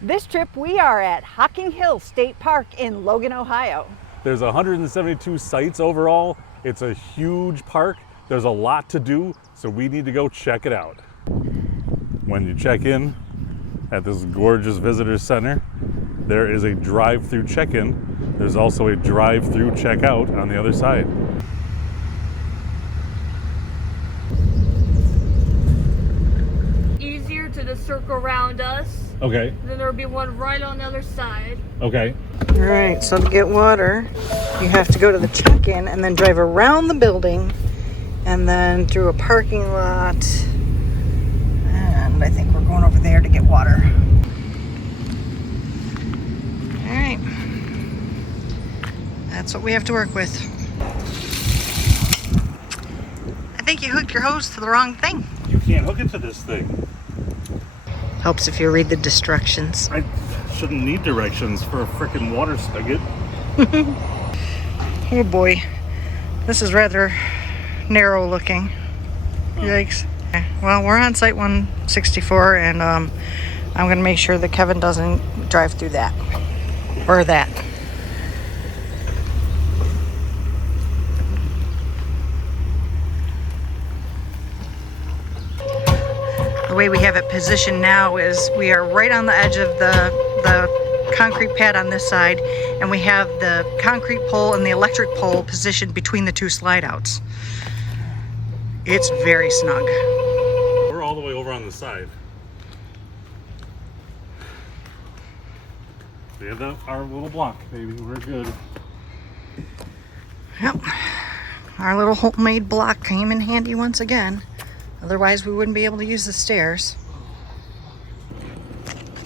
This trip we are at Hocking Hills State Park in Logan, Ohio. There's 172 sites overall. It's a huge park. There's a lot to do, so we need to go check it out. When you check in at this gorgeous visitor center, there is a drive-through check-in. There's also a drive-through check-out on the other side. Easier to just circle around us. Okay. Then there'll be one right on the other side. Okay. All right, so to get water, you have to go to the check-in and then drive around the building and then through a parking lot. And I think we're going over there to get water. All right. That's what we have to work with. I think you hooked your hose to the wrong thing. You can't hook it to this thing. Helps if you read the directions. I shouldn't need directions for a frickin' water spigot. Oh boy, this is rather narrow looking. Yikes. Okay, well, we're on site 164 and I'm gonna make sure that Kevin doesn't drive through that or that. The way we have it positioned now is we are right on the edge of the concrete pad on this side, and we have the concrete pole and the electric pole positioned between the two slide outs. It's very snug. We're all the way over on the side. We have our little block, baby. We're good. Yep. Our little homemade block came in handy once again. Otherwise, we wouldn't be able to use the stairs.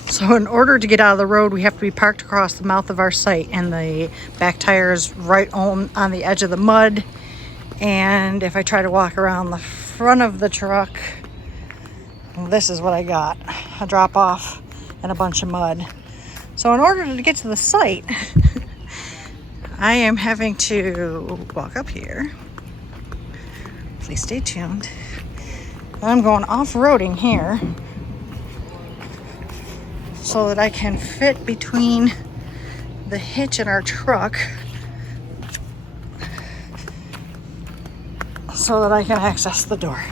So in order to get out of the road, we have to be parked across the mouth of our site, and the back tire is right on the edge of the mud. And if I try to walk around the front of the truck, well, this is what I got. A drop off and a bunch of mud. So in order to get to the site, I am having to walk up here. Please stay tuned. I'm going off-roading here so that I can fit between the hitch in our truck so that I can access the door.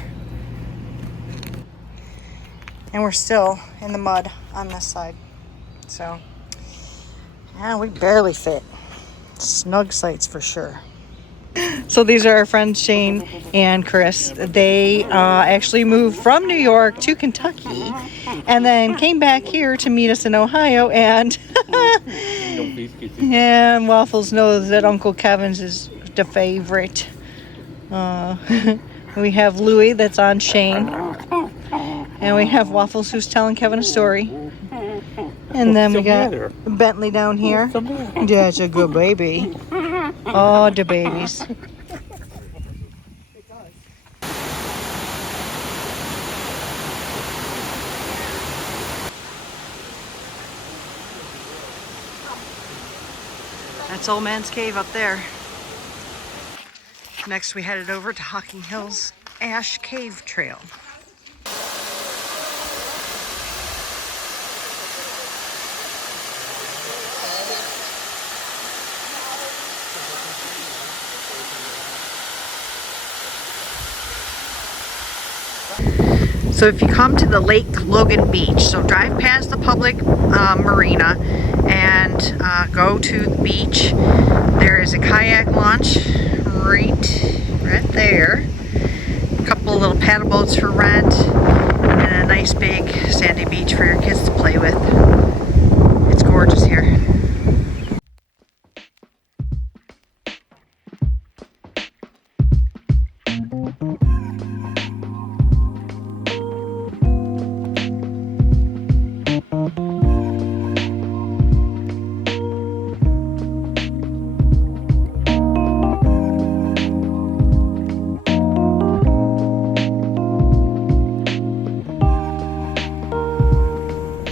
And we're still in the mud on this side. So, yeah, we barely fit. Snug sites for sure. So these are our friends Shane and Chris. They actually moved from New York to Kentucky and then came back here to meet us in Ohio. And yeah, Waffles knows that Uncle Kevin's is the favorite. We have Louie that's on Shane, and we have Waffles who's telling Kevin a story. And then we got Bentley down here. That's a good baby. Oh, the babies. That's Old Man's Cave up there. Next we headed over to Hocking Hills Ash Cave Trail. So if you come to the Lake Logan Beach, so drive past the public marina and go to the beach. There is a kayak launch right there. A couple of little paddle boats for rent, and a nice big sandy beach for your kids to play with. It's gorgeous here.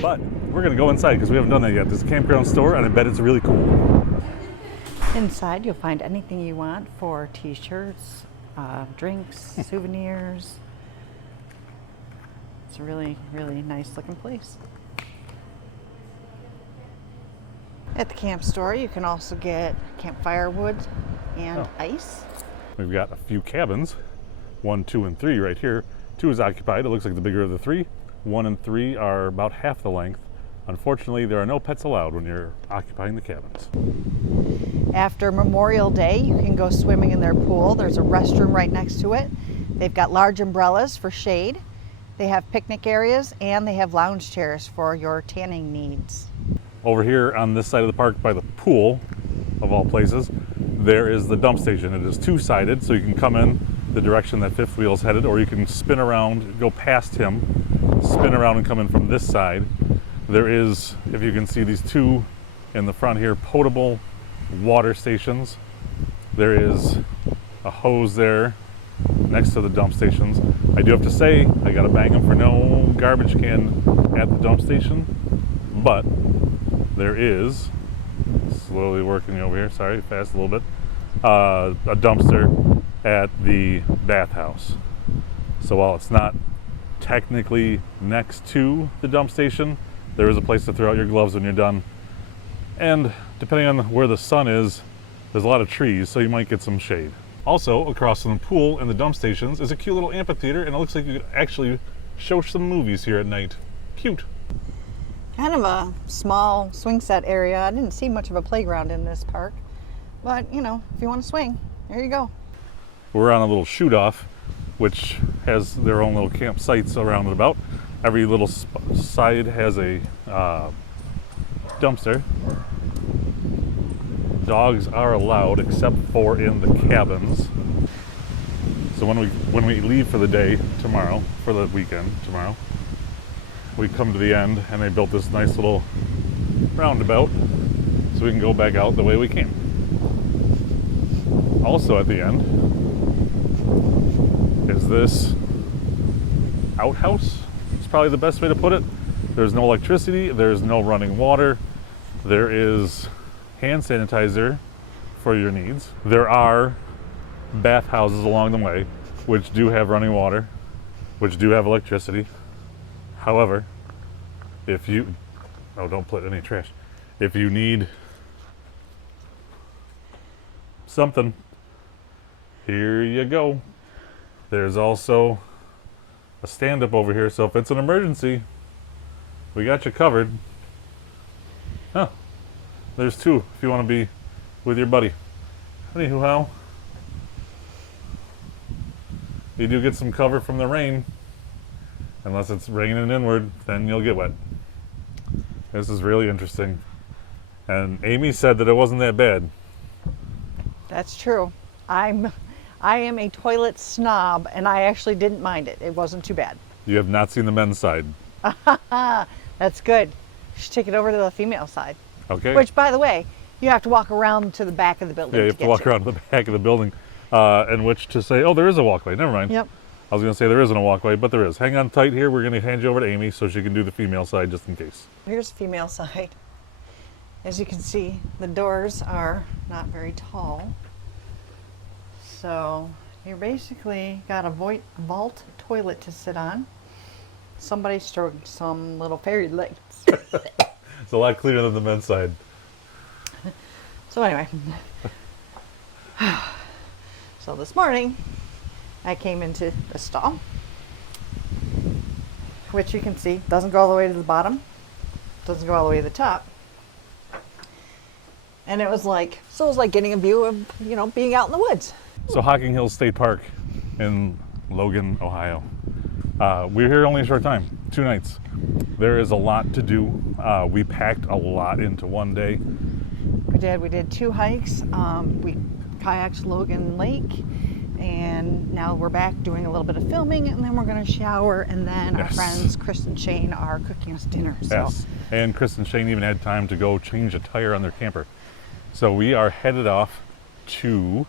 But we're gonna go inside because we haven't done that yet. There's a campground store, and I bet it's really cool. Inside you'll find anything you want for t-shirts, drinks, souvenirs. It's a really, really nice looking place. At the camp store, you can also get campfire wood and Oh. ice. We've got a few cabins, 1, 2, and 3 right here. 2 is occupied. It looks like the bigger of the 3. 1 and 3 are about half the length. Unfortunately, there are no pets allowed when you're occupying the cabins. After Memorial Day, you can go swimming in their pool. There's a restroom right next to it. They've got large umbrellas for shade. They have picnic areas and they have lounge chairs for your tanning needs. Over here on this side of the park by the pool, of all places, there is the dump station. It is two-sided, so you can come in the direction that Fifth Wheel's headed, or you can spin around, go past him, spin around and come in from this side. There is, if you can see these two in the front here, potable water stations. There is a hose there next to the dump stations. I do have to say, I gotta bang them for no garbage can at the dump station, but there is, slowly working over here, sorry, fast a little bit, a dumpster at the bathhouse. So while it's not technically next to the dump station, there is a place to throw out your gloves when you're done. And depending on where the sun is, there's a lot of trees, so you might get some shade. Also, across from the pool and the dump stations is a cute little amphitheater, and it looks like you could actually show some movies here at night. Cute. Kind of a small swing set area. I didn't see much of a playground in this park, but you know, if you want to swing, there you go. We're on a little shoot off, which has their own little campsites around and about. Every little side has a dumpster. Dogs are allowed except for in the cabins. So when we leave for the day tomorrow, for the weekend tomorrow, we come to the end and they built this nice little roundabout so we can go back out the way we came. Also at the end is this outhouse. It's probably the best way to put it. There's no electricity, there's no running water, there is hand sanitizer for your needs. There are bathhouses along the way which do have running water, which do have electricity. However, if you, oh, don't put any trash. If you need something, here you go. There's also a stand-up over here, so if it's an emergency, we got you covered. Huh. There's two if you want to be with your buddy. Anyhow, you do get some cover from the rain. Unless it's raining inward, then you'll get wet. This is really interesting. And Amy said that it wasn't that bad. That's true. I am a toilet snob, and I actually didn't mind it. It wasn't too bad. You have not seen the men's side. That's good. You should take it over to the female side. Okay. Which, by the way, you have to walk around to the back of the building. Yeah, you have to walk around to the back of the building, in which to say, oh, there is a walkway. Never mind. Yep. I was going to say there isn't a walkway, but there is. Hang on tight here. We're going to hand you over to Amy so she can do the female side just in case. Here's the female side. As you can see, the doors are not very tall. So you basically got a vault toilet to sit on. Somebody stroked some little fairy lights. It's a lot cleaner than the men's side. So anyway, so this morning I came into the stall, which you can see doesn't go all the way to the bottom, doesn't go all the way to the top. And it was like getting a view of, you know, being out in the woods. So Hocking Hills State Park in Logan, Ohio. We're here only a short time, 2 nights. There is a lot to do. We packed a lot into one day. We did 2 hikes. We kayaked Logan Lake, and now we're back doing a little bit of filming, and then we're going to shower, and then our friends Chris and Shane are cooking us dinner. So. Yes, and Chris and Shane even had time to go change a tire on their camper. So we are headed off to...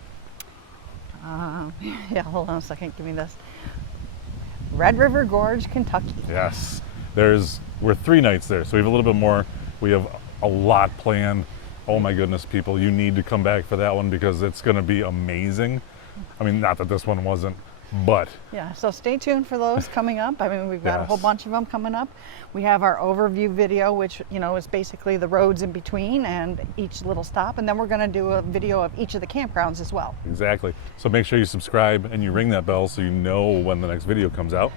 yeah, hold on a second, give me this. Red River Gorge, Kentucky. Yes, we're 3 nights there, so we have a little bit more. We have a lot planned. Oh my goodness, people, you need to come back for that one because it's going to be amazing. I mean, not that this one wasn't, But Yeah, so stay tuned for those coming up. I mean, we've got a whole Yes. bunch of them coming up. We have our overview video, which, you know, is basically the roads in between and each little stop. And then we're going to do a video of each of the campgrounds as well. exactly. So make sure you subscribe and you ring that bell so you know when the next video comes out,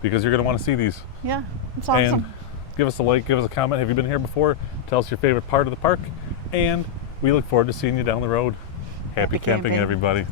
because you're going to want to see these. Yeah, it's awesome. And give us a like, give us a comment. Have you been here before? Tell us your favorite part of the park. And we look forward to seeing you down the road. Happy Happy camping, camping. everybody.